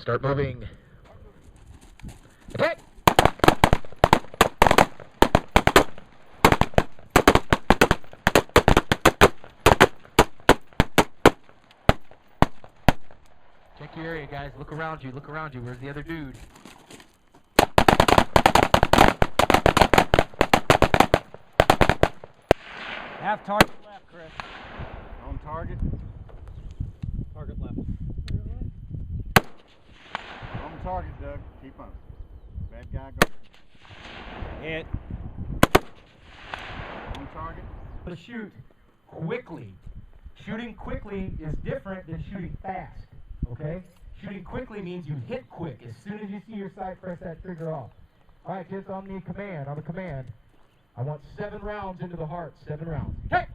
Start moving. Attack! Check your area, guys. Look around you. Look around you. Where's the other dude? Half target left, Chris. On target. Target left. On target, Doug. Keep on. Bad guy go. Hit. On target. To shoot quickly. Shooting quickly is different than shooting fast. Okay? Shooting quickly means you hit quick. As soon as you see your sight, press that trigger off. All right, kids, on the command. I want 7 rounds into the heart. 7 rounds. Hey!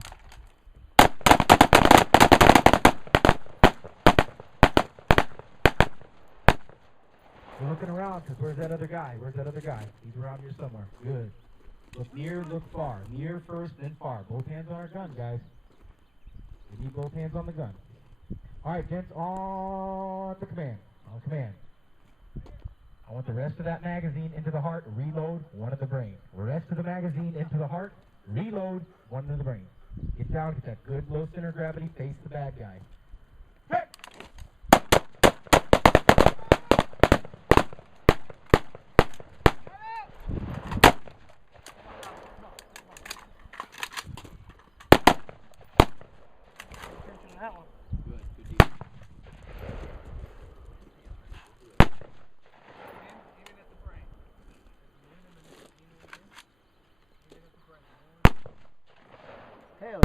We're looking around because where's that other guy? He's around here somewhere. Good. Look near, look far. Near first, then far. Both hands on our gun, guys. We need both hands on the gun. All right, gents, on the command. On command. I want the rest of that magazine into the heart, reload, 1 in the brain. The rest of the magazine into the heart, reload, 1 in the brain. Get down, get that good low center of gravity, face the bad guy. Hey! Hell.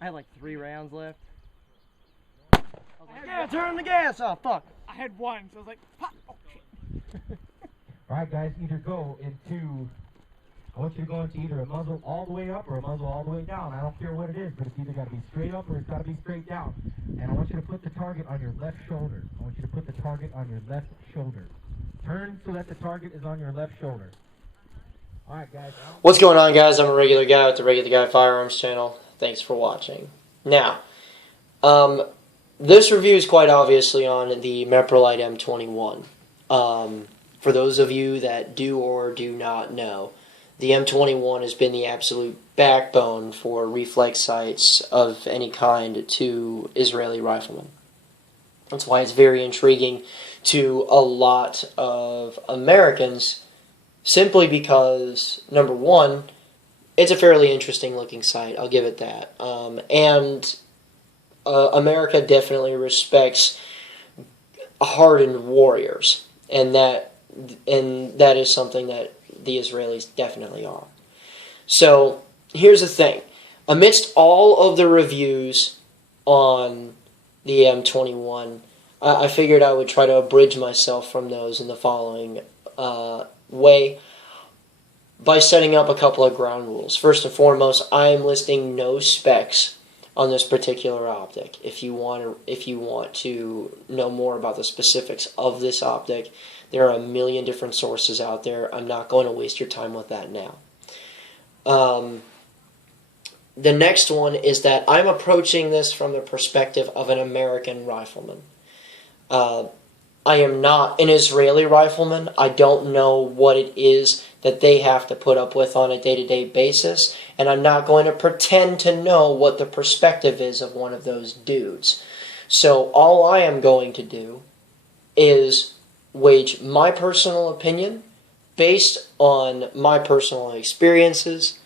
I had like 3 rounds left. I was like, yeah, turn the gas off. Fuck. I had 1, so I was like, pop. Oh, shit. All right, guys, either go into, I want you to go into either a muzzle all the way up or a muzzle all the way down. I don't care what it is, but it's either got to be straight up or it's got to be straight down. And I want you to put the target on your left shoulder. Turn so that the target is on your left shoulder. All right, guys. What's going on, guys? I'm a regular guy with the Regular Guy Firearms channel. Thanks for watching. Now, this review is quite obviously on the Meprolight M21. For those of you that do or do not know, the M21 has been the absolute backbone for reflex sights of any kind to Israeli riflemen. That's why it's very intriguing to a lot of Americans, simply because, number one, it's a fairly interesting looking sight, I'll give it that. America definitely respects hardened warriors, and that is something that the Israelis definitely are. So, here's the thing. Amidst all of the reviews on the M21, I figured I would try to abridge myself from those in the following way, by setting up a couple of ground rules. First and foremost, I am listing no specs on this particular optic. If you want to know more about the specifics of this optic, there are a million different sources out there. I'm not going to waste your time with that now. The next one is that I'm approaching this from the perspective of an American rifleman. I am not an Israeli rifleman. I don't know what it is that they have to put up with on a day-to-day basis, and I'm not going to pretend to know what the perspective is of one of those dudes. So all I am going to do is wage my personal opinion based on my personal experiences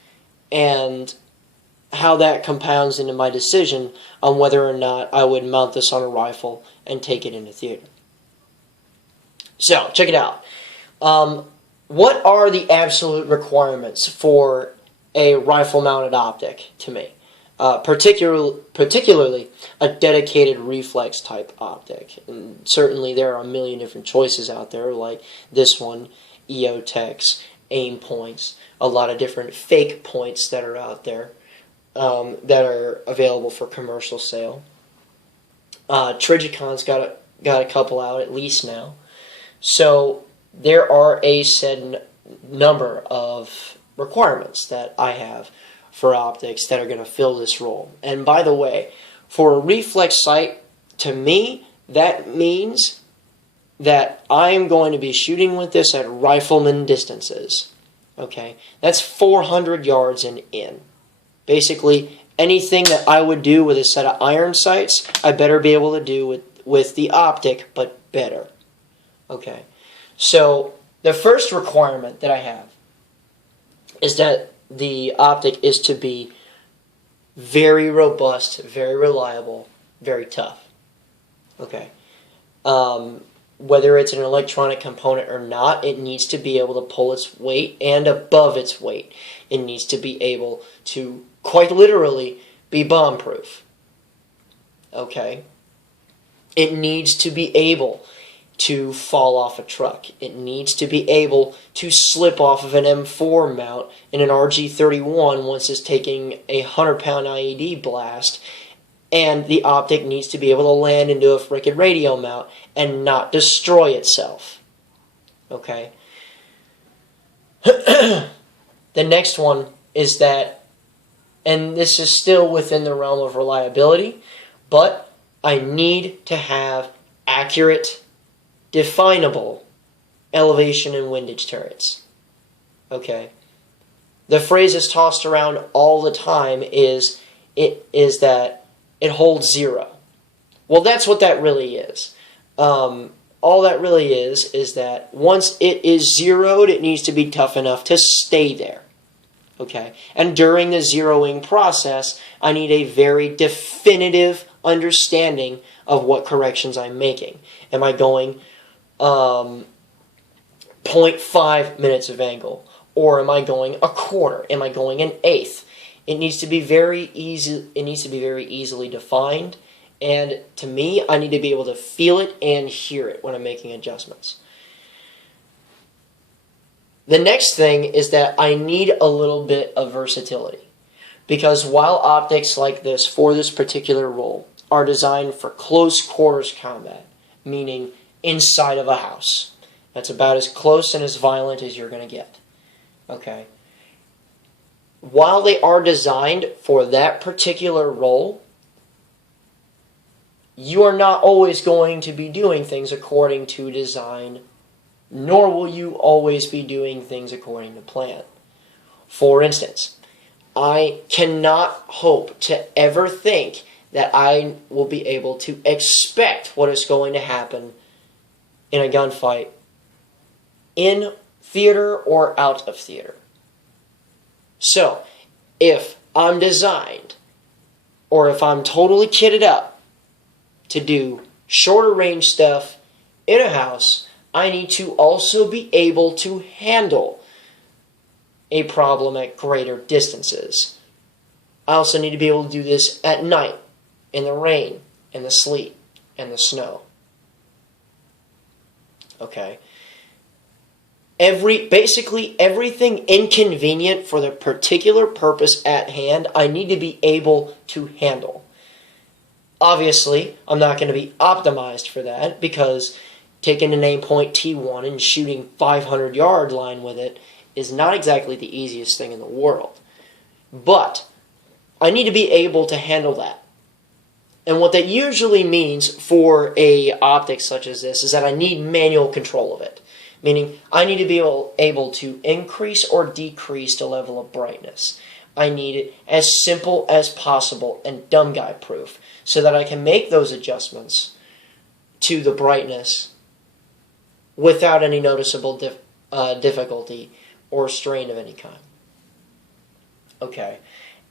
and how that compounds into my decision on whether or not I would mount this on a rifle and take it into theater. So, check it out. What are the absolute requirements for a rifle-mounted optic to me? Particularly a dedicated reflex-type optic. And certainly there are a million different choices out there, like this one, EOTechs, aim points, a lot of different fake points that are out there that are available for commercial sale. Trigicon's got a couple out at least now. So there are a set number of requirements that I have for optics that are going to fill this role. And by the way, For a reflex sight, to me, that means that I am going to be shooting with this at rifleman distances. Okay, that's 400 yards and in. Basically, anything that I would do with a set of iron sights, I better be able to do with the Optic, but better. Okay, so the first requirement that I have is that the Optic is to be very robust, very reliable, very tough. Okay. Whether it's an electronic component or not, it needs to be able to pull its weight and above its weight. It needs to be able to, quite literally, be bomb-proof. Okay? It needs to be able to fall off a truck. It needs to be able to slip off of an M4 mount in an RG-31 once it's taking a 100-pound IED blast. And the Optic needs to be able to land into a frickin' radio mount and not destroy itself. Okay? The next one is that, and this is still within the realm of reliability, but I need to have accurate, definable elevation and windage turrets. Okay? The phrase that's tossed around all the time is that it holds 0. Well, that's what that really is. All that really is that once it is zeroed, it needs to be tough enough to stay there. Okay? And during the zeroing process, I need a very definitive understanding of what corrections I'm making. Am I going 0.5 minutes of angle? Or am I going a quarter? Am I going an eighth? It needs to be very easy. It needs to be very easily defined, and to me, I need to be able to feel it and hear it when I'm making adjustments. The next thing is that I need a little bit of versatility, because while optics like this for this particular role are designed for close quarters combat, meaning inside of a house, that's about as close and as violent as you're going to get. Okay. While they are designed for that particular role, you are not always going to be doing things according to design, nor will you always be doing things according to plan. For instance, I cannot hope to ever think that I will be able to expect what is going to happen in a gunfight in theater or out of theater. So, if I'm designed, or if I'm totally kitted up to do shorter range stuff in a house, I need to also be able to handle a problem at greater distances. I also need to be able to do this at night, in the rain, in the sleet, and the snow. Okay? Basically everything inconvenient for the particular purpose at hand, I need to be able to handle. Obviously, I'm not going to be optimized for that, because taking an aimpoint T1 and shooting 500-yard line with it is not exactly the easiest thing in the world. But I need to be able to handle that. And what that usually means for a optic such as this is that I need manual control of it. Meaning, I need to be able to increase or decrease the level of brightness. I need it as simple as possible and dumb guy proof, so that I can make those adjustments to the brightness without any noticeable difficulty or strain of any kind. Okay.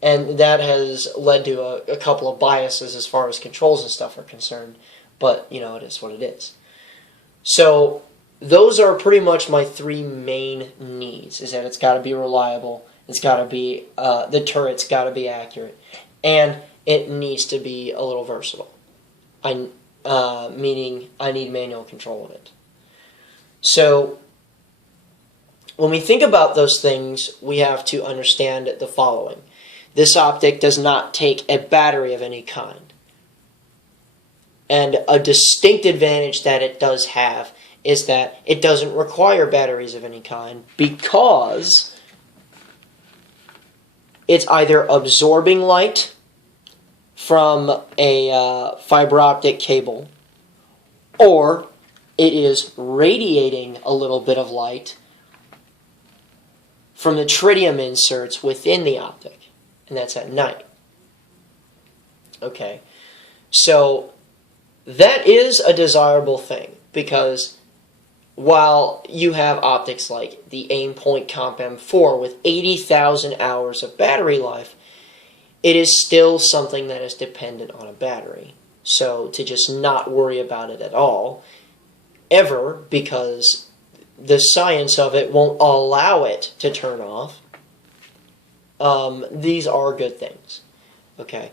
And that has led to a couple of biases as far as controls and stuff are concerned, but, you know, it is what it is. So those are pretty much my three main needs, is that it's got to be reliable, it's got to be, the turret's got to be accurate, and it needs to be a little versatile. Meaning I need manual control of it. So when we think about those things, we have to understand the following. This optic does not take a battery of any kind. And a distinct advantage that it does have is that it doesn't require batteries of any kind, because it's either absorbing light from a fiber optic cable, or it is radiating a little bit of light from the tritium inserts within the optic, and that's at night. Okay, so that is a desirable thing, because while you have optics like the Aimpoint Comp M4 with 80,000 hours of battery life, it is still something that is dependent on a battery. So to just not worry about it at all, ever, because the science of it won't allow it to turn off, these are good things. Okay.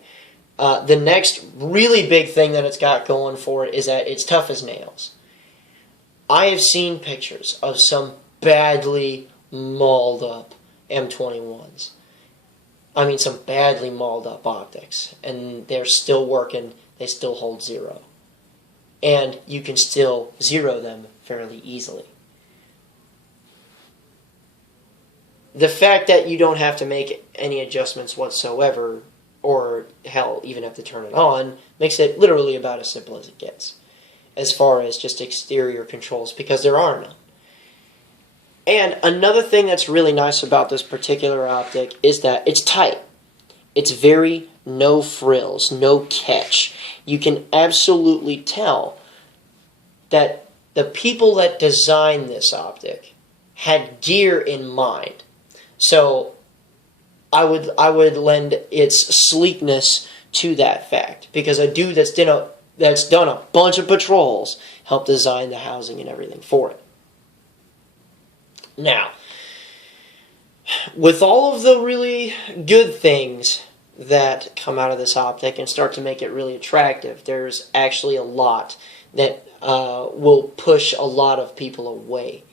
The next really big thing that it's got going for it is that it's tough as nails. I have seen pictures of some badly mauled up M21s. I mean, some badly mauled up optics. And they're still working. They still hold zero. And you can still zero them fairly easily. The fact that you don't have to make any adjustments whatsoever, or hell, even have to turn it on, makes it literally about as simple as it gets, as far as just exterior controls, because there are none. And another thing that's really nice about this particular optic is that it's tight. It's very no frills, no catch. You can absolutely tell that the people that designed this optic had gear in mind. So I would lend its sleekness to that fact, because a dude that's done a bunch of patrols helped design the housing and everything for it. Now, with all of the really good things that come out of this optic and start to make it really attractive, there's actually a lot that will push a lot of people away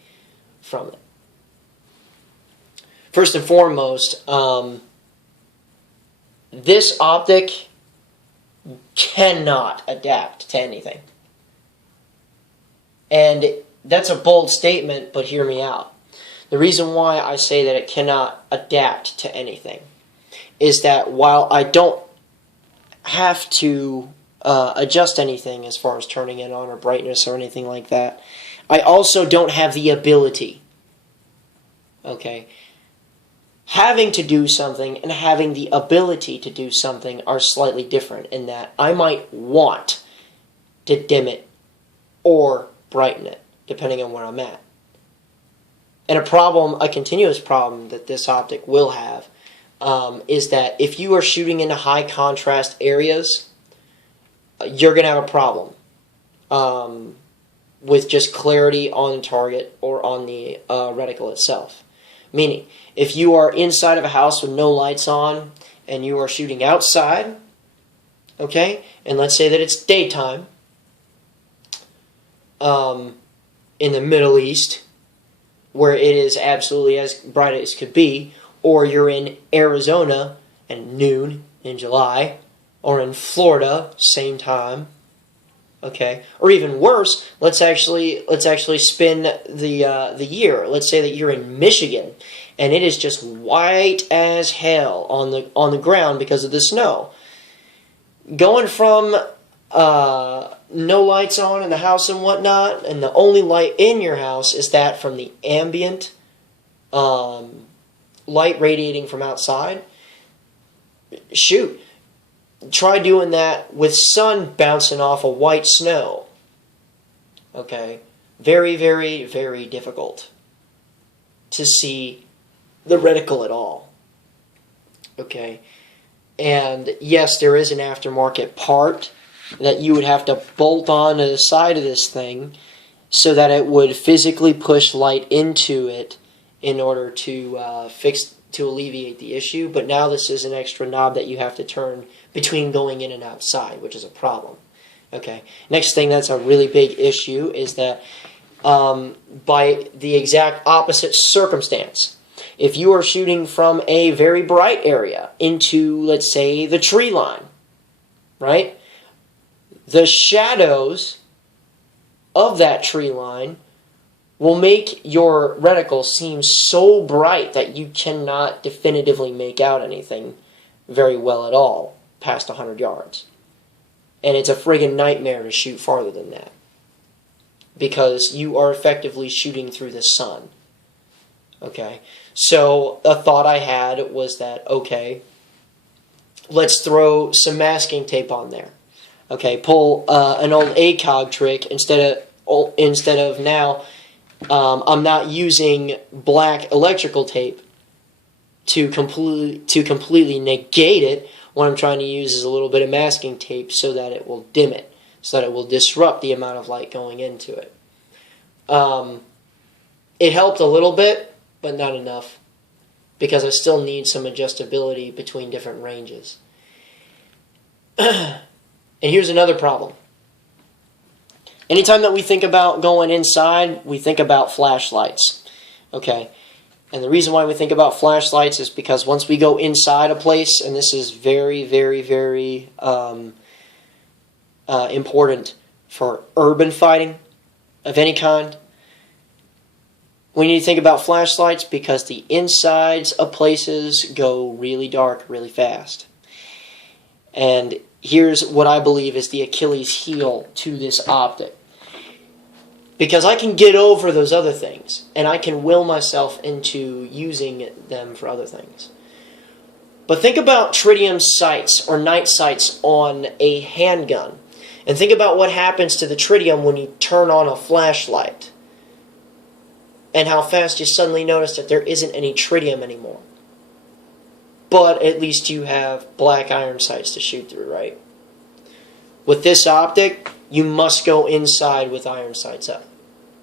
from it. First and foremost, this optic cannot adapt to anything. And that's a bold statement, but hear me out. The reason why I say that it cannot adapt to anything is that while I don't have to adjust anything as far as turning it on or brightness or anything like that, I also don't have the ability. Okay? Having to do something and having the ability to do something are slightly different, in that I might want to dim it or brighten it, depending on where I'm at. And a continuous problem that this optic will have is that if you are shooting into high contrast areas, you're going to have a problem with just clarity on target or on the reticle itself. Meaning, if you are inside of a house with no lights on and you are shooting outside, okay, and let's say that it's daytime in the Middle East, where it is absolutely as bright as could be, or you're in Arizona at noon in July, or in Florida, same time, okay, or even worse, let's actually spin the year. Let's say that you're in Michigan and it is just white as hell on the ground because of the snow. Going from no lights on in the house and whatnot, and the only light in your house is that from the ambient light radiating from outside. Shoot. Try doing that with sun bouncing off of white snow. Okay? Very, very, very difficult to see the reticle at all. Okay? And yes, there is an aftermarket part that you would have to bolt on to the side of this thing so that it would physically push light into it in order to alleviate the issue. But now this is an extra knob that you have to turn between going in and outside, which is a problem. Okay. Next thing that's a really big issue is that by the exact opposite circumstance, if you are shooting from a very bright area into, let's say, the tree line, right? The shadows of that tree line will make your reticle seem so bright that you cannot definitively make out anything very well at all. past 100 yards. And it's a friggin' nightmare to shoot farther than that, because you are effectively shooting through the sun. Okay, so a thought I had was that, okay, let's throw some masking tape on there. Okay, pull an old ACOG trick instead of now. I'm not using black electrical tape to completely negate it. What I'm trying to use is a little bit of masking tape so that it will dim it, so that it will disrupt the amount of light going into it. It helped a little bit, but not enough, because I still need some adjustability between different ranges. And here's another problem. Anytime that we think about going inside, we think about flashlights. Okay? And the reason why we think about flashlights is because once we go inside a place, and this is very, very, very important for urban fighting of any kind, we need to think about flashlights because the insides of places go really dark really fast. And here's what I believe is the Achilles heel to this optic. Because I can get over those other things, and I can will myself into using them for other things. But think about tritium sights or night sights on a handgun. And think about what happens to the tritium when you turn on a flashlight. And how fast you suddenly notice that there isn't any tritium anymore. But at least you have black iron sights to shoot through, right? With this optic, you must go inside with iron sights up,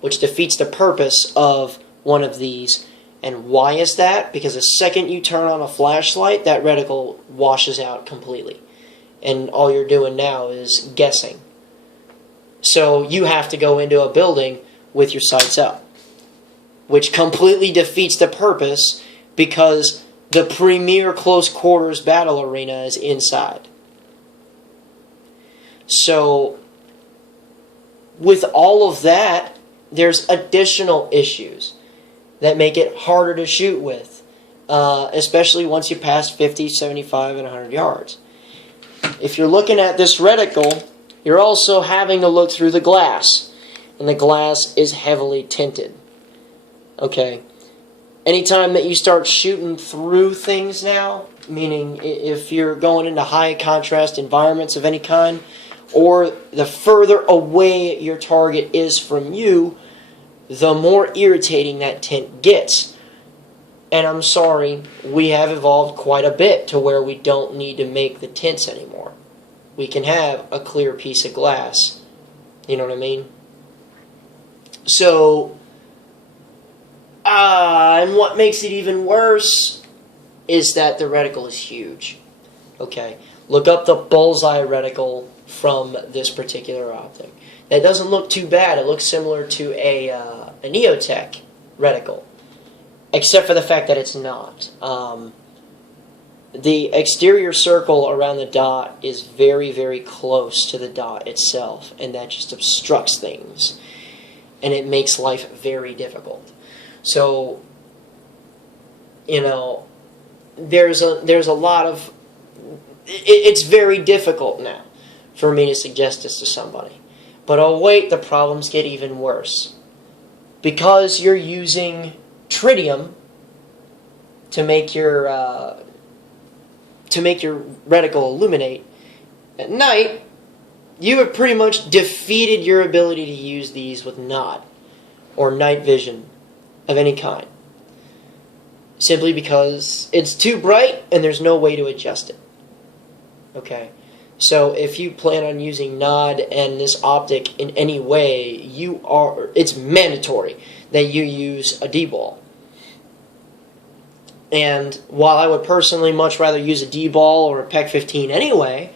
which defeats the purpose of one of these. And why is that? Because the second you turn on a flashlight, that reticle washes out completely. And all you're doing now is guessing. So you have to go into a building with your sights up, which completely defeats the purpose because the premier close quarters battle arena is inside. So with all of that, there's additional issues that make it harder to shoot with, especially once you pass 50, 75, and 100 yards. If you're looking at this reticle, you're also having to look through the glass, and the glass is heavily tinted. Okay, anytime that you start shooting through things now, meaning if you're going into high contrast environments of any kind, or the further away your target is from you, the more irritating that tint gets. And I'm sorry, we have evolved quite a bit to where we don't need to make the tints anymore. We can have a clear piece of glass. You know what I mean? So, and what makes it even worse is that the reticle is huge. Okay, look up the bullseye reticle from this particular optic. That doesn't look too bad. It looks similar to a Neotech reticle, except for the fact that it's not. The exterior circle around the dot is very, very close to the dot itself, and that just obstructs things, and it makes life very difficult. So, you know, there's a lot of... It's very difficult now for me to suggest this to somebody. But oh wait, the problems get even worse. Because you're using tritium to make your reticle illuminate at night, you have pretty much defeated your ability to use these with NOD or night vision of any kind. Simply because it's too bright and there's no way to adjust it. Okay, so if you plan on using NOD and this optic in any way, it's mandatory that you use a D-ball. And while I would personally much rather use a D-ball or a PEC 15 anyway,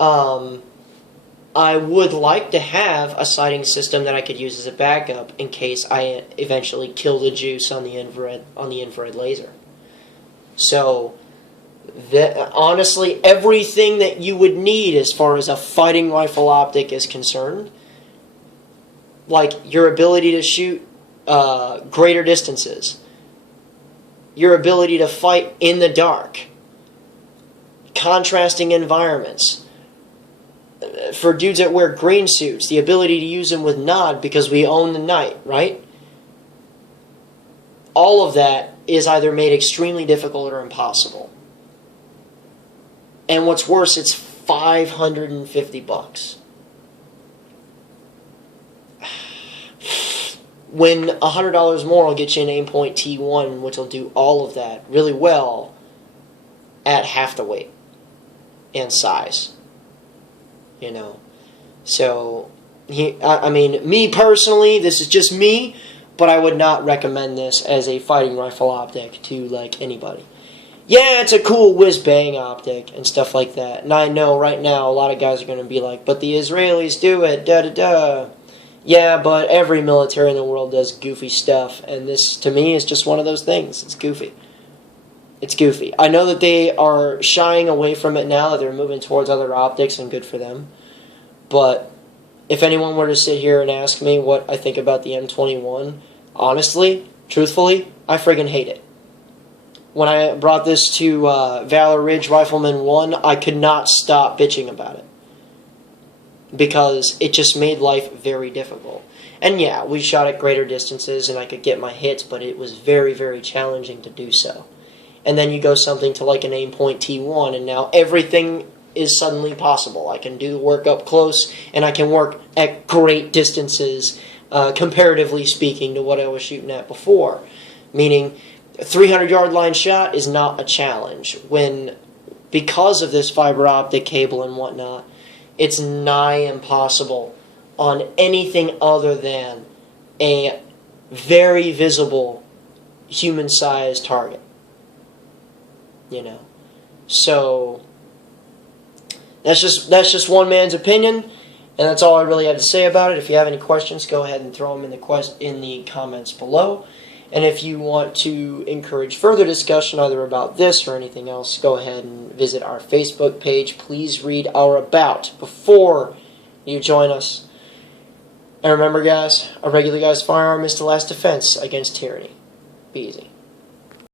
I would like to have a sighting system that I could use as a backup in case I eventually kill the juice on the infrared laser. So, honestly, everything that you would need as far as a fighting rifle optic is concerned, like your ability to shoot greater distances, your ability to fight in the dark, contrasting environments. For dudes that wear green suits, the ability to use them with nod because we own the night, right? All of that is either made extremely difficult or impossible. And what's worse, it's $550. When $100 more will get you an Aimpoint T1, which will do all of that really well at half the weight and size. You know, so I mean, me personally, this is just me, but I would not recommend this as a fighting rifle optic to like anybody. Yeah, it's a cool whiz bang optic and stuff like that, and I know right now a lot of guys are going to be like, but the Israelis do it, da da da. Yeah, but every military in the world does goofy stuff, and this to me is just one of those things. It's goofy. It's goofy. I know that they are shying away from it now, that they're moving towards other optics, and good for them. But if anyone were to sit here and ask me what I think about the M21, honestly, truthfully, I friggin' hate it. When I brought this to Valor Ridge Rifleman 1, I could not stop bitching about it. Because it just made life very difficult. And yeah, we shot at greater distances and I could get my hits, but it was very, very challenging to do so. And then you go something to like an Aimpoint T1, and now everything is suddenly possible. I can do work up close, and I can work at great distances, comparatively speaking, to what I was shooting at before. Meaning, a 300-yard line shot is not a challenge. When, because of this fiber optic cable and whatnot, it's nigh impossible on anything other than a very visible human-sized target. You know, so that's just one man's opinion, and that's all I really had to say about it. If you have any questions, go ahead and throw them in the comments below. And if you want to encourage further discussion either about this or anything else, go ahead and visit our Facebook page. Please read our about before you join us. And remember, guys, a regular guy's firearm is the last defense against tyranny. Be easy.